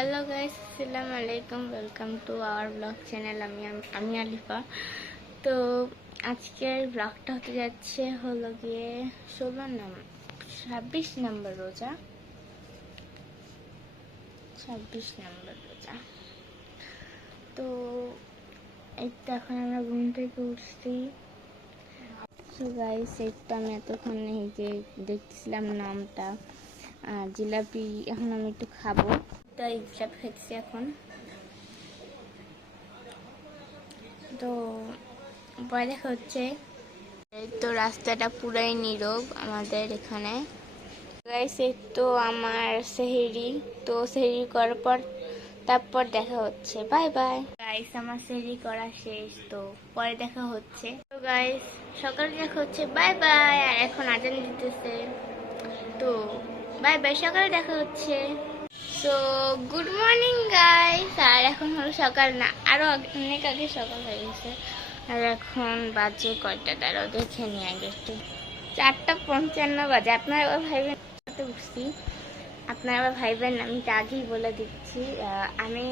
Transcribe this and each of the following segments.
Hello guys, আসসালামু আলাইকুম। Welcome to our blog channel. আমি আলিফা। তো আজকের ব্লগটা হতে যাচ্ছে হলো গিয়ে 26 নম্বর রোজা। 26 নম্বর রোজা। তো এই তো এখন আমরা ঘুম থেকে উঠছি। তো গাইস, এই তো আমি এতক্ষণ এই যে দেখতেছিলাম নামটা জিলাপি। এখন আমি একটু খাবো, তাই জিলাপি খাচ্ছি এখন। তো পরে দেখা হচ্ছে। এই তো রাস্তাটা পুরাই নীরব আমাদের এখানে। গাইস, এই তো আমার সেহরি। তো সেহরি করার পর তারপর দেখা হচ্ছে। বাই বাই গাইস, আমার সেহরি করা শেষ। তো পরে দেখা হচ্ছে। তো গাইস, সকালে দেখা হচ্ছে। Bye bye. আর এখন আজান দিতেছে। তো বাই বাই, সকালে দেখা হচ্ছে। So good morning guys. আর এখন হলো সকাল না, আরো অনেক আগে সকাল হয়ে গেছে। আর এখন বাজে কয়টা তারাও দেখে নিয়ে আগে একটু 4:55 বাজে। আপনারা আবার ভাইবেন উঠছি, আপনারা আবার ভাইবেন আমি আগেই বলে দিচ্ছি। আমি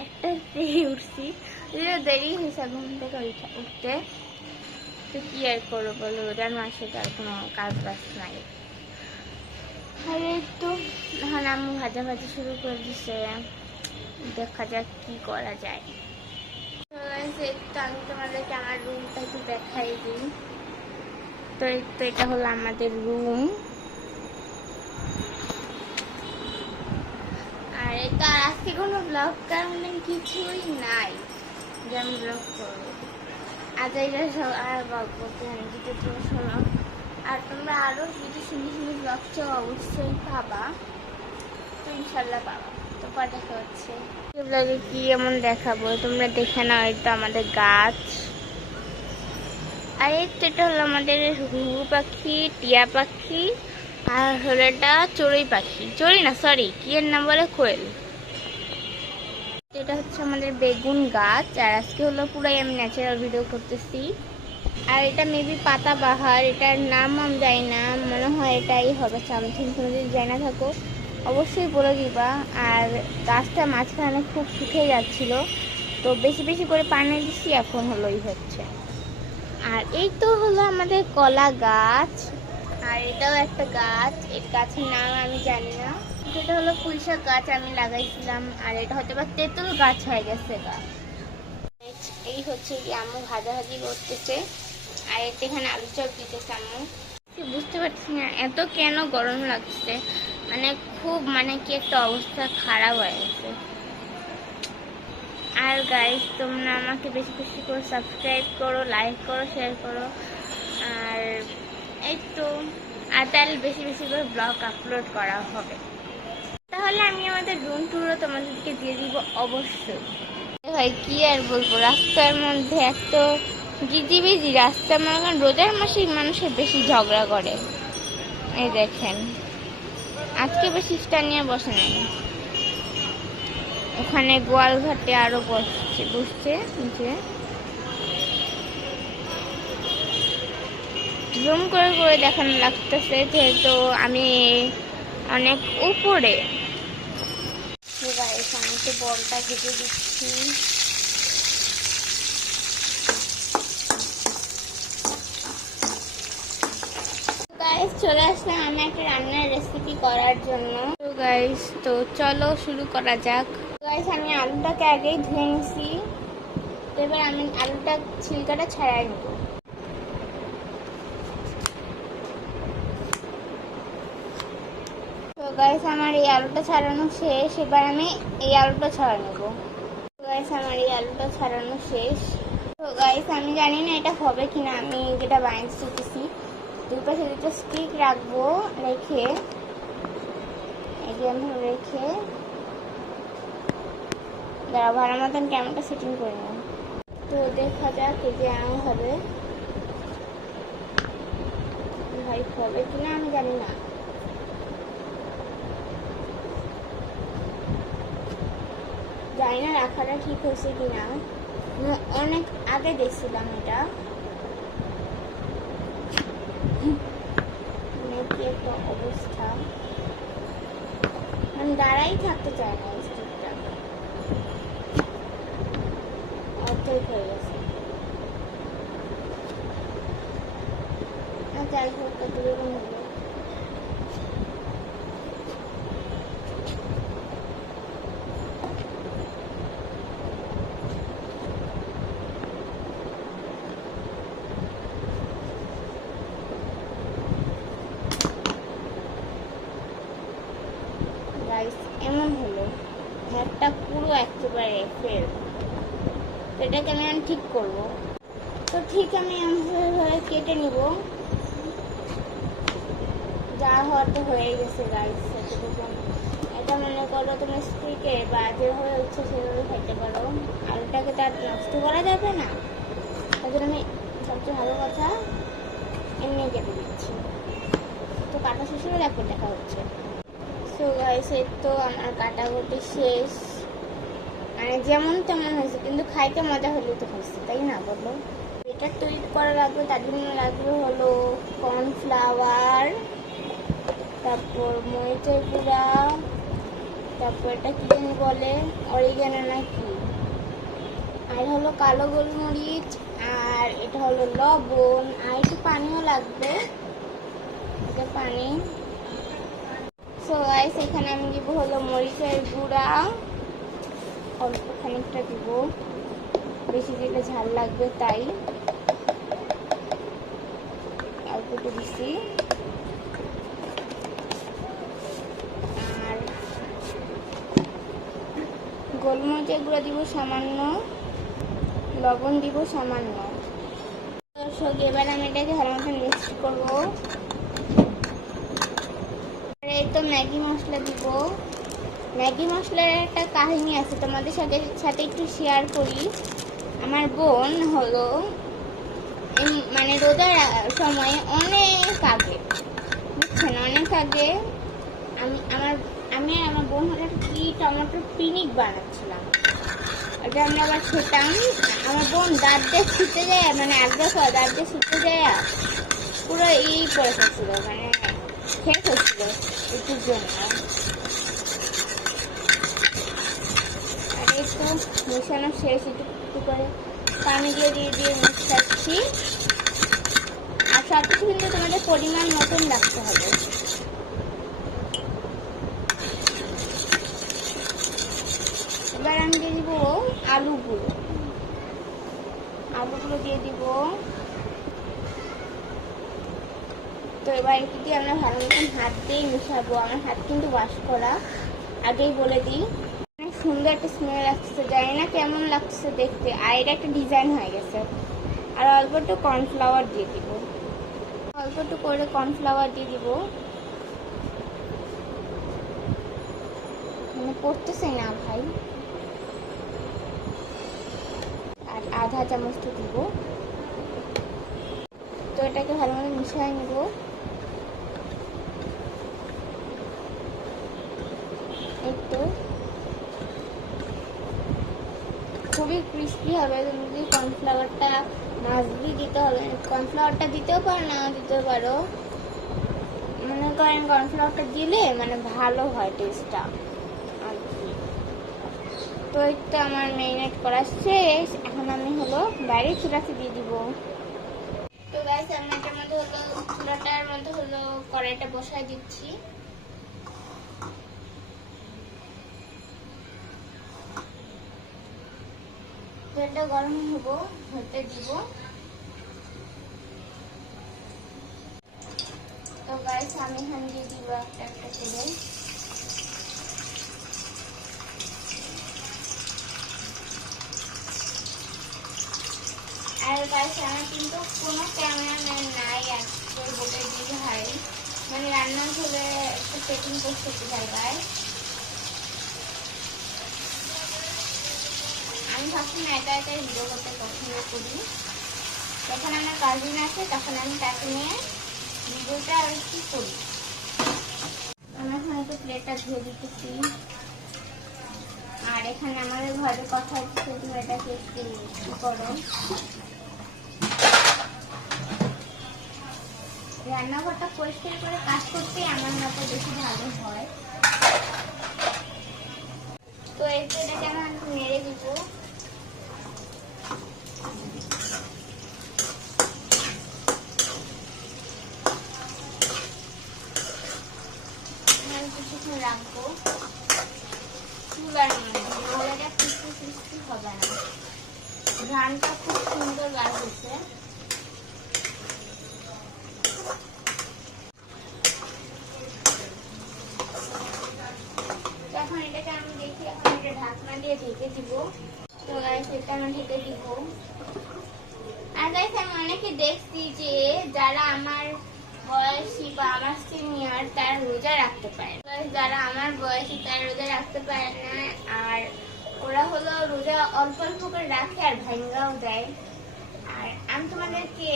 একটাতেই উঠছি, দেরি হয়েছে ঘুম থেকে উঠতে। তো কি আর করবো বলো, রোজার মাসে তার কোনো কাজ বাজ নাই। আর একটু এখন আম্মু ভাজাভাজি শুরু করে দিছে, দেখা যাক কি করা যায়। আমি তোমাদেরকে আমার রুমটা একটু দেখাই দিই। তো এটা হলো আমাদের রুম। আর এটা আজকে কোনো ব্লগ কারণে কিছুই নাই যে আমি ব্লগ করবো। আজ এইটা সব আর বকবো যদি তুমি শোনো। আর তোমরা আরো যদি সুন্দর সুন্দর ব্লগ চাও অবশ্যই পাবা। তো ইনশাল্লাহ পাবা। তো পরে দেখা হচ্ছে। ব্লগে কি এমন দেখাবো তোমরা দেখে নাও। এই তো আমাদের গাছ। আর এই তো এটা হলো আমাদের ঘুঘু পাখি, টিয়া পাখি, আর হলো এটা চড়ুই পাখি। চড়ুই না, সরি, কি এর নাম বলে, কোয়েল। এটা হচ্ছে আমাদের বেগুন গাছ। আর আজকে হলো পুরাই আমি ন্যাচারাল ভিডিও করতেছি। আর এটা মেবি পাতাবাহার, এটার নাম আমি জানি না, মনে হয় এটাই হবে সামথিং। তুমি যদি জানা থাকো অবশ্যই বলে দিবা। আর গাছটা মাঝখানে খুব শুকিয়ে যাচ্ছিল, তো বেশি বেশি করে পানি দিচ্ছি, এখন হলোই হচ্ছে। আর এই তো হলো আমাদের কলা গাছ। আর এটাও একটা গাছ, এই গাছের নাম আমি জানি না। এটা হলো পুঁইশাক গাছ, আমি লাগাইছিলাম। আর এটা হয়তো বা তেঁতুল গাছ হয়ে গেছে গাছ। এই হচ্ছে কি আম্মু ভাজাভাজি করতেছে। আর এতে এখানে আলু চপ দিতেছে আম্মু। বুঝতে পারছি না এত কেন গরম লাগছে, মানে খুব কি একটা অবস্থা খারাপ হয়ে গেছে। আর গাইস, তোমরা আমাকে বেশি বেশি করে সাবস্ক্রাইব করো, লাইক করো, শেয়ার করো। আর এই তো, আর তাহলে বেশি বেশি করে ব্লগ আপলোড করা হবে। তাহলে আমি আমাদের রুম টুরও তোমাদেরকে দিয়ে দিব অবশ্যই। ভাই কি আর বলবো, রাস্তার মধ্যে এত গিজিবিজি রাস্তা, মনে করেন রোজার মাসে মানুষের বেশি ঝগড়া করে। এই দেখেন, আজকে বেশি স্থানীয় বসে নাই, ওখানে গোয়ালঘাটে আরো বসছে যে জুম করে করে দেখানো লাগতেছে, যেহেতু আমি অনেক উপরে। এখানে তো বলটা কেটে দিচ্ছি। গাইস, চলে আসলাম আমি একটা রান্নার রেসিপি করার জন্য। তো গাইস, তো চলো শুরু করা যাক। গাইস, আমি আলুটাকে আগেই ধুয়ে নিছি। এবার আমি আলুটা ছিলকাটা ছাড়াই নেব। তো গাইস, আমার এই আলুটা ছাড়ানো শেষ। এবার আমি এই আলুটা ছাড়া নেব। গাইস, আমার এই আলুটা ছাড়ানো শেষ। তো গাইস, আমি জানি না এটা হবে কিনা। আমি যেটা বানিয়ে শিখেছি, দুই পাশে দুটো স্টিক রাখবো, রেখে রেখে দাঁড়া ভালো মতন ক্যামেরাটা সেটিং করে নেব। তো দেখা যাক এই যে আমি হবে, ভাই হবে কিনা আমি জানি না। জানি না রাখাটা ঠিক হয়েছে কিনা, অনেক আগে দেখছিলাম এটা। কি একটা অবস্থা, দাঁড়াই থাকতে চায় না। টাইপ হয়ে গেছে। যাই হোক কতটুকু হলো। এমন হলো একটা পুরো একেবারে ফেল। এটাকে আমি ঠিক করব। তো ঠিক আমি এমনভাবে কেটে নিব। যা হওয়ার তো হয়ে গেছে গাইস। এটা মনে করো তুমি স্টিকে বা যেভাবে হচ্ছে সেভাবে খাইতে পারো। আর এটাকে তার নষ্ট করা যাবে না, তাদের আমি সবচেয়ে ভালো কথা এমনি কেটে দিচ্ছি। তো কাটা শেষ হলে দেখো দেখা হচ্ছে। সো গাইস এই তো আমার কাটাকুটি শেষ। মানে যেমন তেমন হয়েছে, কিন্তু খাইতে মজা হলে তো হয়েছে, তাই না বলো? এটা তৈরি করা লাগবে, তার জন্য লাগবে হলো কর্নফ্লাওয়ার, তারপর মরিচের গুঁড়া, তারপর এটা কি জানি বলে অরিগানো নাকি, আর হলো কালো গোলমরিচ, আর এটা হলো লবণ, আর একটু পানিও লাগবে। এটা পানি। সো গাইস এখানে আমি দিব হলো মরিচের গুঁড়া, অল্প খানিকটা দিব, বেশি দিলে ঝাল লাগবে তাই অল্প একটু দিছি। আর গোলমরিচের গুঁড়া দিব সামান্য, লবণ দিব সামান্য। দর্শক এবার আমি এটাকে ভালো মতো মিক্স করবো। এই তো ম্যাগি মশলা দিব। ম্যাগি মশলার একটা কাহিনী আছে, তোমাদের সাথে একটু শেয়ার করি। আমার বোন হলো মানে রোজার সময় অনেক আগে, বুঝছেন, অনেক আগে আমি আর আমার বোন হলো কি টমেটোর পিনিক বানাচ্ছিলাম। এটা আমরা আবার খেতাম। আমার বোন দাঁত দিয়ে ছুটে যায়, মানে একবার দাঁত দিয়ে ছুটে যায় পুরো পরে ফেলছিল, মানে খেয়ে ফেলছিল একটুর জন্য। আর একটু মেশানো শেষ, একটু করে পানি দিয়ে মিশাচ্ছি। আর সব কিছু কিন্তু তোমাদের পরিমাণ মতন রাখতে হবে। এবার আমি দিয়ে দিব আলুগুলো দিয়ে দিব। তো এবার এটি দিয়ে আমরা ভালো মতন হাত দিয়েই মিশাবো। আমার হাত কিন্তু ওয়াশ করা, আগেই বলে দিই। অনেক সুন্দর একটা স্মেল আসছে, জানি না কেমন লাগছে দেখতে। আর এটা একটা ডিজাইন হয়ে গেছে। আর অল্প একটু কর্নফ্লাওয়ার দিয়ে দিব, অল্প একটু করে কর্নফ্লাওয়ার দিয়ে দিব। মানে পড়তেছে না ভাই। আর আধা চামচ তো দিব। তো এটাকে ভালো মতো মিশিয়ে নিব। একটু খুবই ক্রিস্পি হবে। তুমি যদি কর্নফ্লাওয়ারটা মাছলি দিতে হবে, কর্নফ্লাওয়ারটা দিতেও পারো, না দিতেও পারো। মনে করেন কর্নফ্লাওয়ারটা দিলে মানে ভালো হয় টেস্টটা আর কি। তো এই তো আমার ম্যারিনেট করা শেষ। এখন আমি হলো বাইরে চুলাতে দিয়ে দিব। তো গাইস আমি এটার মধ্যে হলো চুলাটার মধ্যে হলো কড়াইটা বসায় দিচ্ছি। তেলটা গরম হতে দিব। তো গাইস আমি এখানে দিয়ে দিব একটা একটা করে। আর গাইস আমার কিন্তু কোনো ক্যামেরাম্যান নাই, আজকে বলে দিই ভাই, মানে রান্না হলে একটু সেটিং করতে চাই গাইস। আমি সবসময় একা একাই ভিডিও করতে পছন্দ করি। যখন আমার কাজিন আসে তখন আমি তাকে নিয়ে ভিডিওটা আর কি করি। আমি এখন একটু প্লেটটা ধুয়ে দিতেছি। আর এখানে আমাদের ঘরের কথা হচ্ছে তুমি এটাকে একটু কি করো, রান্নাঘরটা পরিষ্কার করে কাজ করতে আমার মতো বেশি ভালো হয়। তো এটাকে আমি নেড়ে দিব। কিছুক্ষণ রাখবো চুলার মধ্যে, নাহলে এটা ক্রিস্পি ক্রিস্পি হবে না। ঘ্রাণটা খুব সুন্দর বার হচ্ছে। এখন এটাকে আমি দেখি, এখন এটা ঢাকনা দিয়ে ঢেকে দিব। তো গাইস এটা আমি ঢেকে দিব। আর গাইস আমি অনেকে দেখছি যে যারা আমার বয়সী বা আমার সিনিয়র তারা রোজা রাখতে পারে, যারা আমার বয়সী তারা রোজা রাখতে পারে না। আর ওরা হলো রোজা অল্প অল্প করে রাখে আর ভাঙ্গাও দেয়। আর আমি তোমাদেরকে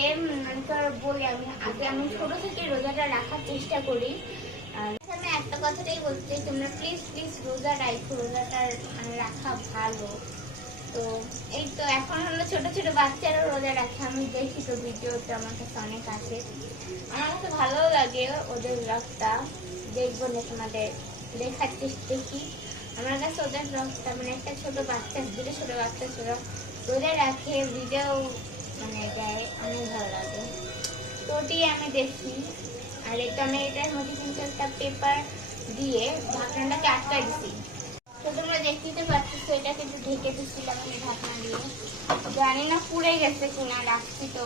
বলি, আমি ছোট থেকে রোজাটা রাখার চেষ্টা করি। আর আমি একটা কথাটাই বলতে চাই, তোমরা প্লিজ প্লিজ রোজা রাখো, রোজাটা রাখা ভালো। তো এই তো এখন হলো ছোট ছোট বাচ্চারা রোজা রাখে, আমি দেখি তো ভিডিওতে, আমার কাছে অনেক আছে। আমার কাছে ভালোও লাগে ওদের ব্লগটা, দেখবো না তোমাদের দেখার চেষ্টা দেখি। আমার কাছে ওদের ব্লগটা মানে একটা ছোট বাচ্চা, দুটো ছোট বাচ্চা ছিল রোজা রাখে, ভিডিও মানে দেয়, অনেক ভালো লাগে। তো ওটি আমি দেখি। আর এটা আমি এটার মধ্যে কিন্তু একটা পেপার দিয়ে ঢাকনাটাকে আটকাই দিছি। তো তোমরা দেখতে পাচ্ছ এটা কিন্তু ঢেকে দিচ্ছিলাম আমি ঢাকনা দিয়ে, জানি না পুড়ে গেছে কিনা, রাখছি তো।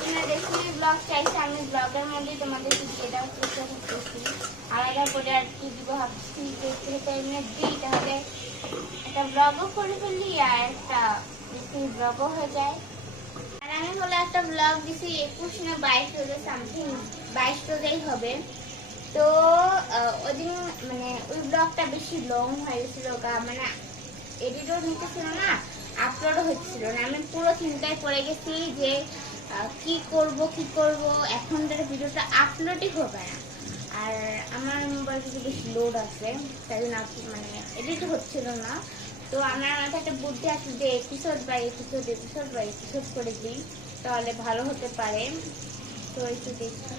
তোমরা দেখি ব্লগ চাইছে, আমি ব্লগের মধ্যে তোমাদের দিয়ে দেওয়ার চেষ্টা করতেছি। আলাদা করে আর কি দিব ভাবছি, যেহেতু এমনি দিই তাহলে একটা ব্লগও করে ফেলি আর একটা ব্লগও হয়ে যায়। আর আমি হলো একটা ব্লগ দিছি 21 না 22 রোজা, সামথিং 22 রোজাই হবে। তো ওদিন মানে ওই ব্লগটা বেশি লং হয়ে গেছিল, মানে এডিটও নিতেছিল না, আপলোডও হচ্ছিল না। আমি পুরো চিন্তায় পড়ে গেছি যে কি করব এখন তার ভিডিওটা আপলোডই হবে না। আর আমার মোবাইল থেকে বেশি লোড আছে, তাই জন্য মানে এডিট হচ্ছিল না। তো আমার মাথায় একটা বুদ্ধি আসলে যে এপিসোড বাই এপিসোড করে দিই, তাহলে ভালো হতে পারে। তো একটু দেখি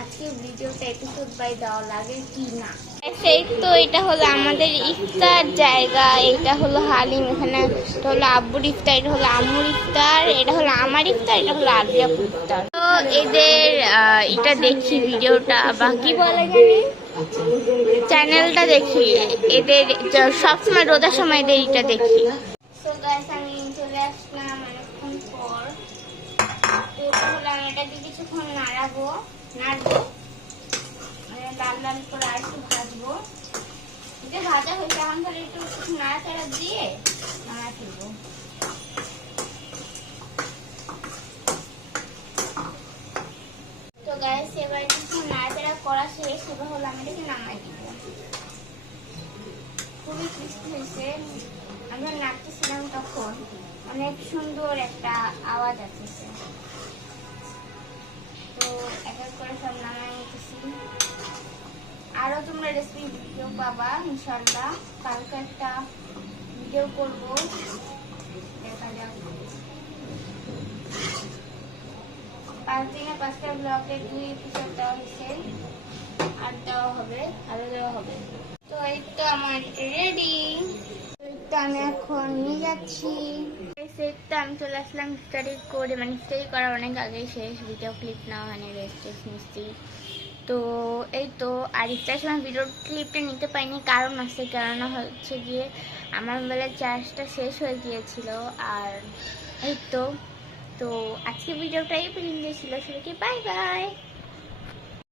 আজকে ভিডিওটা এপিসোড বাই দেওয়া লাগে কি না। সেই তো এটা হলো আমাদের ইফতার জায়গা, এটা হলো হালিম, এখানে এটা হলো আব্বুর ইফতার, এটা হলো আম্মুর ইফতার, এটা হলো আমার ইফতার, এটা হলো আলিয়াপুর ইফতার। তো এদের এটা দেখি ভিডিওটা, বাকি বলে জানি চ্যানেলটা দেখি, এদের সবসময় রোজার সময় এদের এটা দেখি। তো গাইস আমি চলে আসলাম অনেকক্ষণ পর। তো তাহলে আমি এটাকে কিছুক্ষণ নাড়বো, মানে লাল লাল করে আর একটু ভাজবো। এটা ভাজা হয়েছে, এখন তাহলে একটু নাড়াচাড়া দিয়ে নাড়া ফেলবো। তো গাইস এবার কিছু নাড়াচাড়া করা শেষ, এবার হলো আমি এটাকে নামাই দিব। খুবই ক্রিস্পি হয়েছে, আমি নাড়তেছিলাম তখন অনেক সুন্দর একটা আওয়াজ আসছে। তো এক এক করে সব নামাই নিতেছি। আরো তোমরা রেসিপি ভিডিও পাবা ইনশাল্লাহ, কালকে একটা ভিডিও করবো, দেখা যাক। 5 দিনে 5টা ব্লগে 2 এপিসোড দেওয়া হয়েছে, আর দেওয়া হবে, আরো দেওয়া হবে। তো এই তো আমার রেডি, তো আমি এখন নিয়ে যাচ্ছি। আমি চলে আসলাম ইফতারি করে, মানে ইফতারি করা অনেক আগেই শেষ, ভিডিও ক্লিপ না মানে রেস্ট নিচ্ছি। তো এই তো, আর ইফতারের সময় ভিডিও ক্লিপটা নিতে পারিনি, কারণ আছে, কেননা হচ্ছে গিয়ে আমার মোবাইলের চার্জটা শেষ হয়ে গিয়েছিল। আর এই তো আজকে ভিডিওটা এই পর্যন্ত ছিল, সবাইকে বাই বাই।